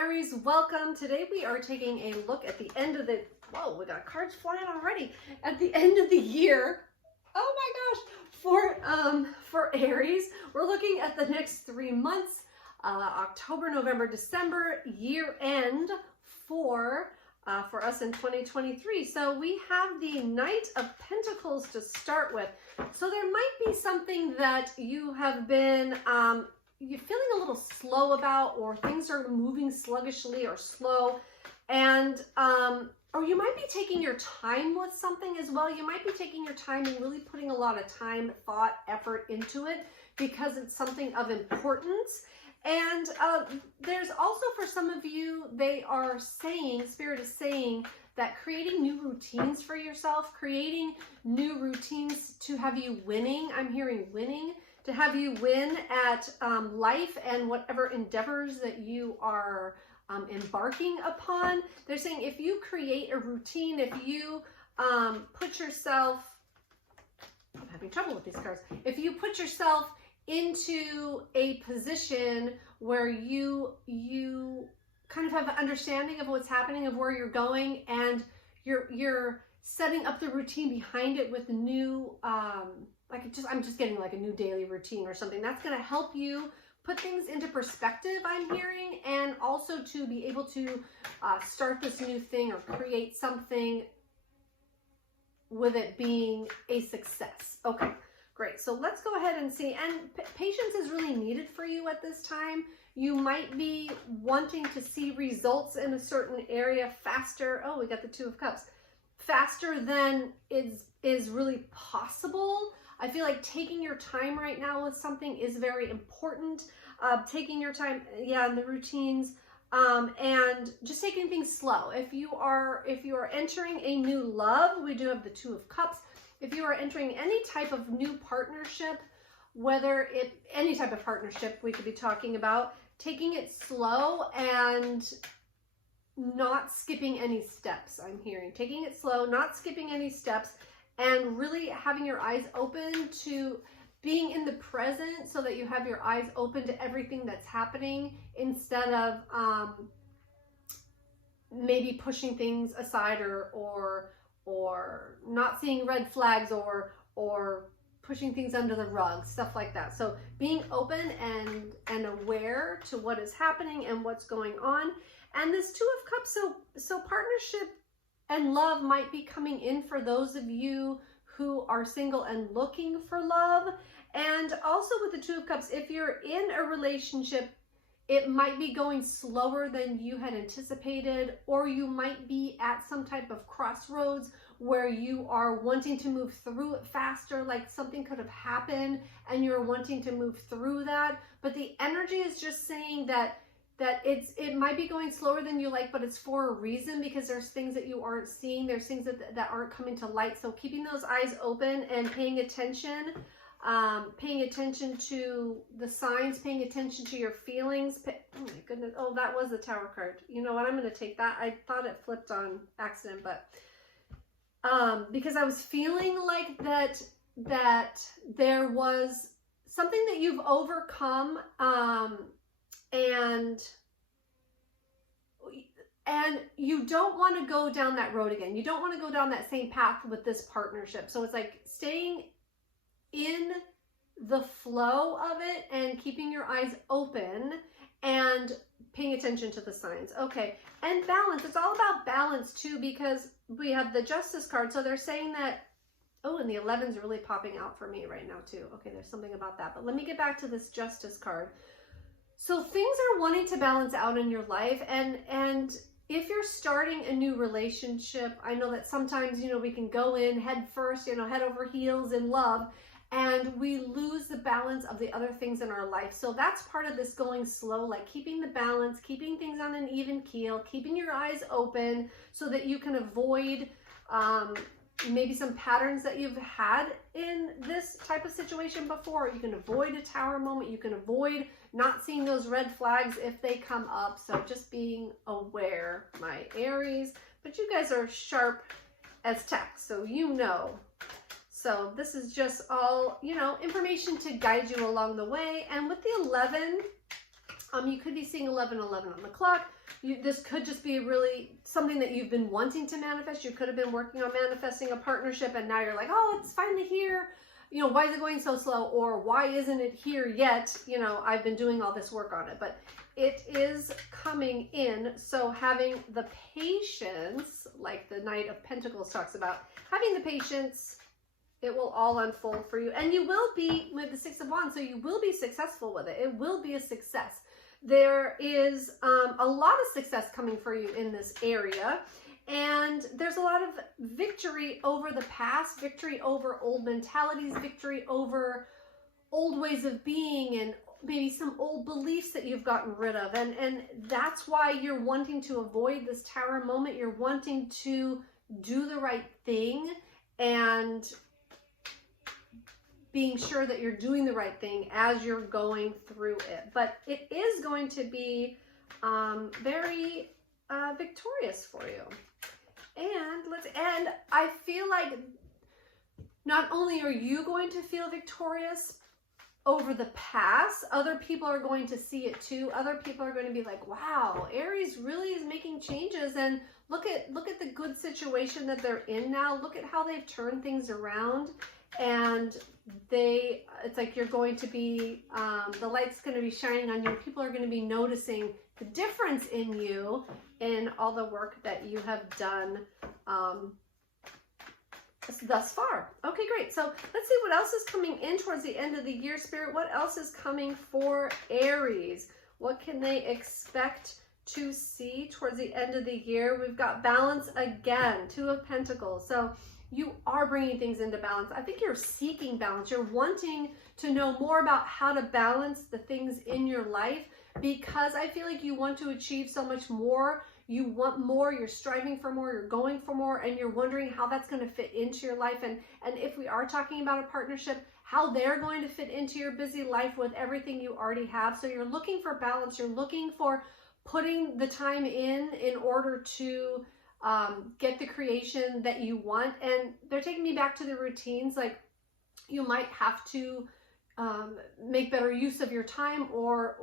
Aries, welcome. Today we are taking a look at the end of the, whoa, we got cards flying already. At the end of the year, oh my gosh, for Aries, we're looking at the next 3 months, October, November, December, year end for us in 2023. So we have the Knight of Pentacles to start with. So there might be something that you have been, you're feeling a little slow about, or things are moving sluggishly or slow, and or you might be taking your time with something as well. You might be taking your time and really putting a lot of time, thought, effort into it because it's something of importance. And there's also, for some of you, they are saying, Spirit is saying that creating new routines for yourself, creating new routines to have you winning. I'm hearing winning. To have you win at life and whatever endeavors that you are embarking upon. They're saying if you create a routine, if you put yourself, I'm having trouble with these cards, if you put yourself into a position where you kind of have an understanding of what's happening, of where you're going, and you're setting up the routine behind it with new I'm just getting like a new daily routine or something that's going to help you put things into perspective, I'm hearing, and also to be able to start this new thing or create something with it being a success. Okay, great. So let's go ahead and see. And patience is really needed for you at this time. You might be wanting to see results in a certain area faster. Oh, we got the Two of Cups. Faster than is really possible. I feel like taking your time right now with something is very important. Taking your time, in the routines, and just taking things slow. If you are entering a new love, we do have the Two of Cups. If you are entering any type of new partnership, any type of partnership we could be talking about, taking it slow and not skipping any steps, I'm hearing. Taking it slow, not skipping any steps, and really having your eyes open to being in the present so that you have your eyes open to everything that's happening instead of maybe pushing things aside or not seeing red flags or pushing things under the rug, stuff like that. So being open and aware to what is happening and what's going on. And this Two of Cups, so partnership and love might be coming in for those of you who are single and looking for love. And also with the Two of Cups, if you're in a relationship, it might be going slower than you had anticipated, or you might be at some type of crossroads where you are wanting to move through it faster, like something could have happened and you're wanting to move through that. But the energy is just saying that it might be going slower than you like, but it's for a reason, because there's things that you aren't seeing. There's things that aren't coming to light. So keeping those eyes open and paying attention to the signs, paying attention to your feelings. Oh my goodness. Oh, that was the Tower card. You know what? I'm going to take that. I thought it flipped on accident, but because I was feeling like that there was something that you've overcome, and you don't want to go down that road again. You don't want to go down that same path with this partnership. So it's like staying in the flow of it and keeping your eyes open and paying attention to the signs. Okay, and balance. It's all about balance too, because we have the Justice card. So they're saying that, oh, and the 11's really popping out for me right now too. Okay, there's something about that. But let me get back to this Justice card. So things are wanting to balance out in your life, and if you're starting a new relationship, I know that sometimes, we can go in head first, head over heels in love, and we lose the balance of the other things in our life. So that's part of this going slow, like keeping the balance, keeping things on an even keel, keeping your eyes open so that you can avoid maybe some patterns that you've had in this type of situation before. You can avoid a Tower moment. You can avoid not seeing those red flags if they come up. So just being aware, my Aries. But you guys are sharp as tacks, so So this is just all, information to guide you along the way. And with the 11, You could be seeing 11:11 on the clock. This could just be really something that you've been wanting to manifest. You could have been working on manifesting a partnership and now you're like, oh, it's finally here. You know, why is it going so slow? Or why isn't it here yet? You know, I've been doing all this work on it, but it is coming in. So having the patience, like the Knight of Pentacles talks about, having the patience, it will all unfold for you. And you will be with the Six of Wands, so you will be successful with it. It will be a success. There is a lot of success coming for you in this area. And there's a lot of victory over the past, victory over old mentalities, victory over old ways of being, and maybe some old beliefs that you've gotten rid of. And that's why you're wanting to avoid this Tower moment. You're wanting to do the right thing and being sure that you're doing the right thing as you're going through it. But it is going to be very victorious for you. And I feel like not only are you going to feel victorious over the past, other people are going to see it too. Other people are going to be like, wow, Aries really is making changes, and look at the good situation that they're in now. Look at how they've turned things around. And it's like you're going to be, the light's going to be shining on you. People are going to be noticing the difference in you in all the work that you have done thus far. Okay, great. So let's see what else is coming in towards the end of the year, Spirit. What else is coming for Aries? What can they expect to see towards the end of the year? We've got balance again, Two of Pentacles. So you are bringing things into balance. I think you're seeking balance. You're wanting to know more about how to balance the things in your life, because I feel like you want to achieve so much more. You want more, you're striving for more, you're going for more, and you're wondering how that's going to fit into your life. And if we are talking about a partnership, how they're going to fit into your busy life with everything you already have. So you're looking for balance. You're looking for putting the time in order to get the creation that you want. And they're taking me back to the routines. Like, you might have to make better use of your time, or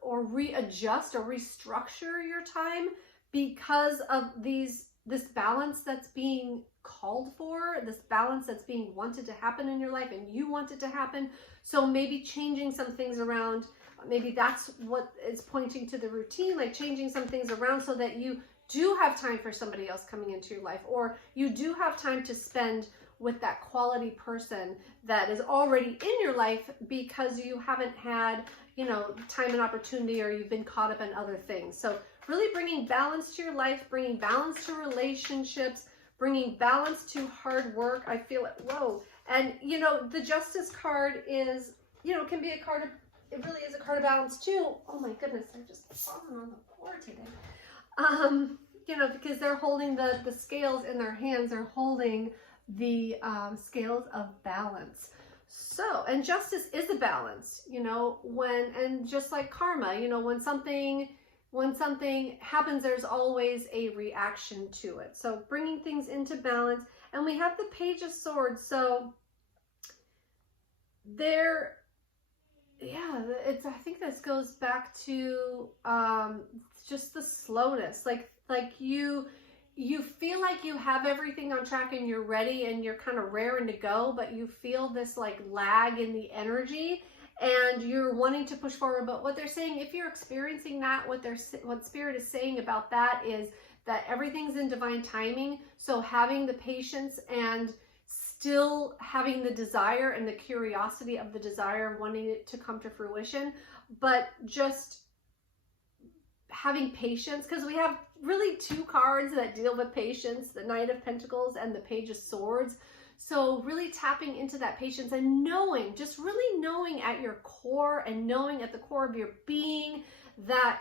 readjust or restructure your time because of this balance that's being called for, this balance that's being wanted to happen in your life, and you want it to happen. So maybe changing some things around. Maybe that's what is pointing to the routine, like changing some things around so that you do have time for somebody else coming into your life, or you do have time to spend with that quality person that is already in your life because you haven't had, you know, time and opportunity, or you've been caught up in other things. So really bringing balance to your life, bringing balance to relationships, bringing balance to hard work. I feel it. Whoa. And, you know, the Justice card is, you know, can be a card of, it really is a card of balance too. Oh my goodness, I'm just falling on the floor today. You know, because they're holding the scales in their hands. They're holding the scales of balance. So, and justice is a balance, you know, and just like karma, you know, when something happens, there's always a reaction to it. So bringing things into balance. And we have the Page of Swords. So there, yeah, I think this goes back to just the slowness, like you feel like you have everything on track and you're ready and you're kind of raring to go, but you feel this like lag in the energy and you're wanting to push forward. But what they're saying, if you're experiencing that, what Spirit is saying about that is that everything's in divine timing. So having the patience and still having the desire and the curiosity of the desire, wanting it to come to fruition, but just having patience, because we have really two cards that deal with patience, the Knight of Pentacles and the Page of Swords. So really tapping into that patience and knowing, just really knowing at your core and knowing at the core of your being that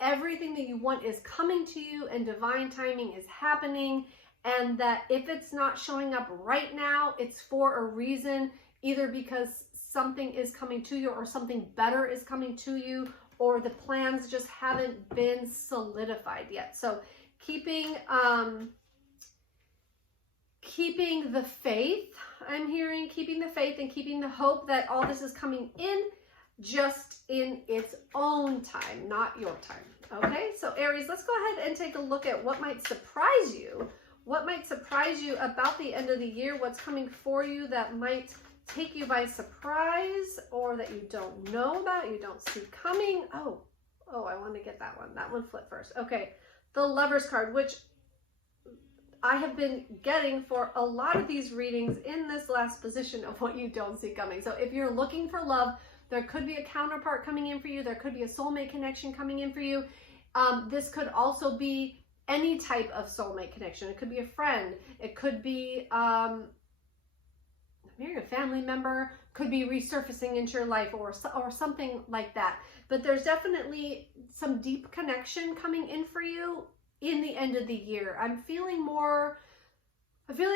everything that you want is coming to you and divine timing is happening, and that if it's not showing up right now, it's for a reason, either because something is coming to you or something better is coming to you, or the plans just haven't been solidified yet. So keeping the faith, I'm hearing, keeping the faith and keeping the hope that all this is coming in just in its own time, not your time. Okay, so Aries, let's go ahead and take a look at what might surprise you. What might surprise you about the end of the year? What's coming for you that might take you by surprise, or that you don't know about, you don't see coming? Oh, I want to get that one. That one flipped first. Okay, the Lovers card, which I have been getting for a lot of these readings in this last position of what you don't see coming. So if you're looking for love, there could be a counterpart coming in for you. There could be a soulmate connection coming in for you. This could also be any type of soulmate connection. It could be a friend. It could be maybe a family member, could be resurfacing into your life, or something like that. But there's definitely some deep connection coming in for you in the end of the year. I'm feeling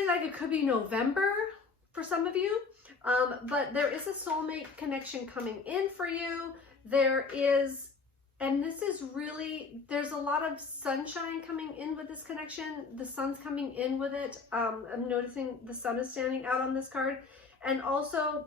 like it could be November for some of you, but there is a soulmate connection coming in for you. There is, and this is really, there's a lot of sunshine coming in with this connection. The sun's coming in with it. I'm noticing the sun is standing out on this card. And also,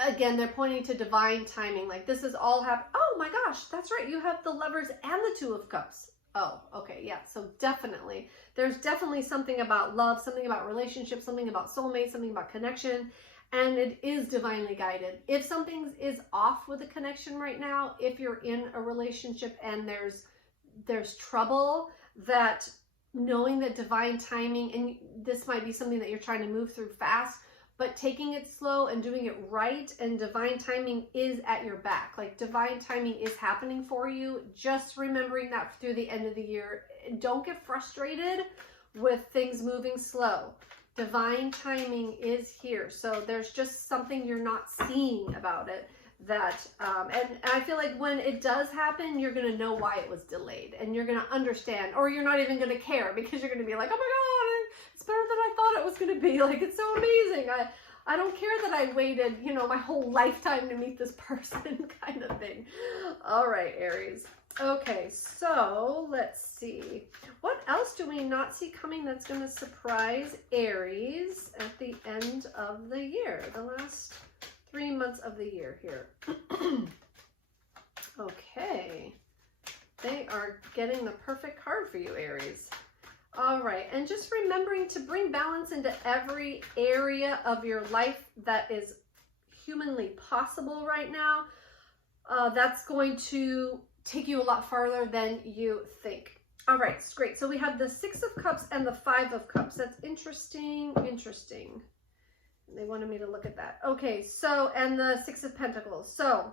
again, they're pointing to divine timing. Like this is all happening. Oh my gosh, that's right. You have the Lovers and the Two of Cups. Oh, okay, yeah. So definitely, there's definitely something about love, something about relationship, something about soulmate, something about connection. And it is divinely guided. If something is off with a connection right now, if you're in a relationship and there's trouble, that knowing that divine timing, and this might be something that you're trying to move through fast, but taking it slow and doing it right, and divine timing is at your back. Like divine timing is happening for you. Just remembering that through the end of the year. Don't get frustrated with things moving slow. Divine timing is here. So there's just something you're not seeing about it that, and I feel like when it does happen, you're going to know why it was delayed, and you're going to understand, or you're not even going to care, because you're going to be like, oh my God, it's better than I thought it was going to be. Like, it's so amazing. I don't care that I waited, my whole lifetime to meet this person kind of thing. All right, Aries. Okay, so let's see. What else do we not see coming that's going to surprise Aries at the end of the year? The last 3 months of the year here. Okay. They are getting the perfect card for you, Aries. All right, and just remembering to bring balance into every area of your life that is humanly possible right now. That's going to take you a lot farther than you think. All right, great. So we have the Six of Cups and the Five of Cups. That's interesting. They wanted me to look at that. Okay, so, and the Six of Pentacles. So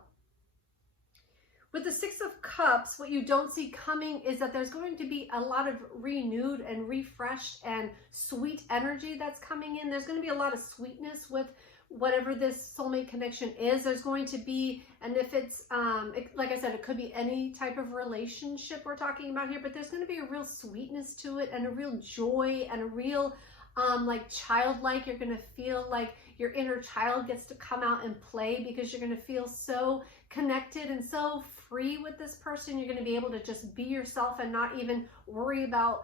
with the Six of Cups, what you don't see coming is that there's going to be a lot of renewed and refreshed and sweet energy that's coming in. There's going to be a lot of sweetness with whatever this soulmate connection is. There's going to be, and if it's, like I said, it could be any type of relationship we're talking about here, but there's going to be a real sweetness to it, and a real joy, and a real, like childlike. You're going to feel like your inner child gets to come out and play, because you're going to feel so connected and so free with this person. You're going to be able to just be yourself and not even worry about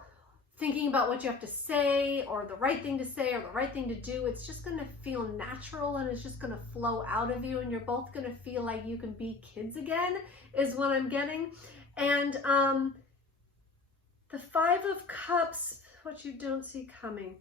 thinking about what you have to say, or the right thing to say, or the right thing to do. It's just going to feel natural, and it's just going to flow out of you, and you're both going to feel like you can be kids again, is what I'm getting. And the Five of Cups, what you don't see coming.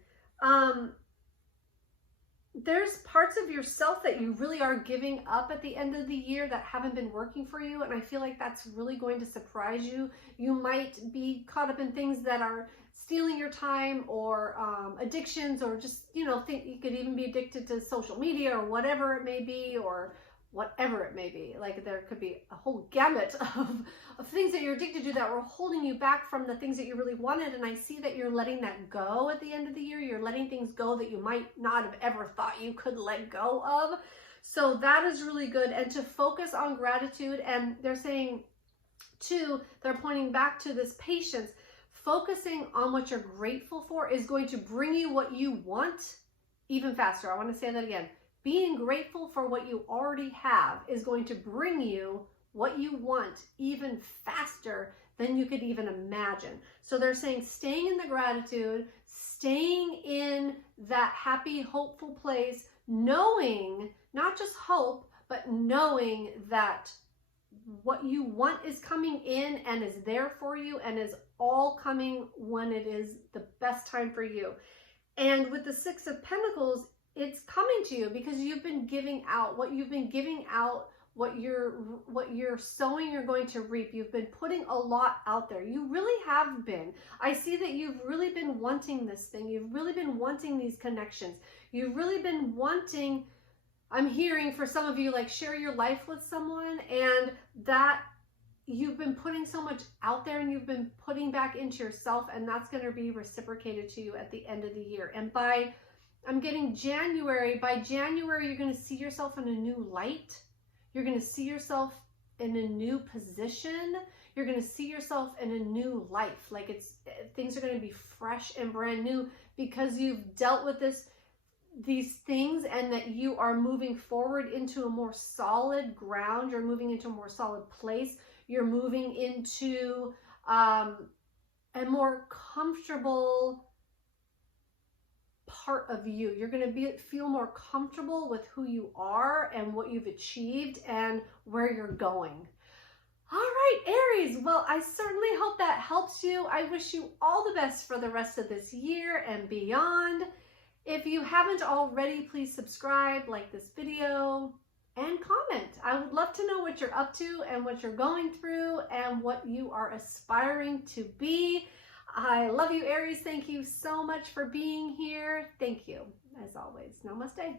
There's parts of yourself that you really are giving up at the end of the year that haven't been working for you, and I feel like that's really going to surprise you. You might be caught up in things that are stealing your time, or addictions, or just, think you could even be addicted to social media, or whatever it may be, or whatever it may be. Like, there could be a whole gamut of things that you're addicted to that were holding you back from the things that you really wanted. And I see that you're letting that go at the end of the year. You're letting things go that you might not have ever thought you could let go of. So that is really good. And to focus on gratitude, and they're saying too, they're pointing back to this patience. Focusing on what you're grateful for is going to bring you what you want even faster. I want to say that again. Being grateful for what you already have is going to bring you what you want even faster than you could even imagine. So they're saying staying in the gratitude, staying in that happy, hopeful place, knowing, not just hope, but knowing that what you want is coming in and is there for you and is all coming when it is the best time for you. And with the Six of Pentacles, it's coming to you because you've been giving out. What you've been giving out, what you're sowing, you're going to reap. You've been putting a lot out there. You really have been. I see that you've really been wanting this thing. You've really been wanting these connections. You've really been wanting, I'm hearing for some of you, like share your life with someone, and that you've been putting so much out there and you've been putting back into yourself, and that's going to be reciprocated to you at the end of the year. And I'm getting January, by January, you're going to see yourself in a new light. You're going to see yourself in a new position. You're going to see yourself in a new life. Like things are going to be fresh and brand new because you've dealt with these things, and that you are moving forward into a more solid ground. You're moving into a more solid place. You're moving into a more comfortable part of you. You're going to feel more comfortable with who you are and what you've achieved and where you're going. All right, Aries. Well, I certainly hope that helps you. I wish you all the best for the rest of this year and beyond. If you haven't already, please subscribe, like this video, and comment. I would love to know what you're up to and what you're going through and what you are aspiring to be. I love you, Aries. Thank you so much for being here. Thank you, as always. Namaste.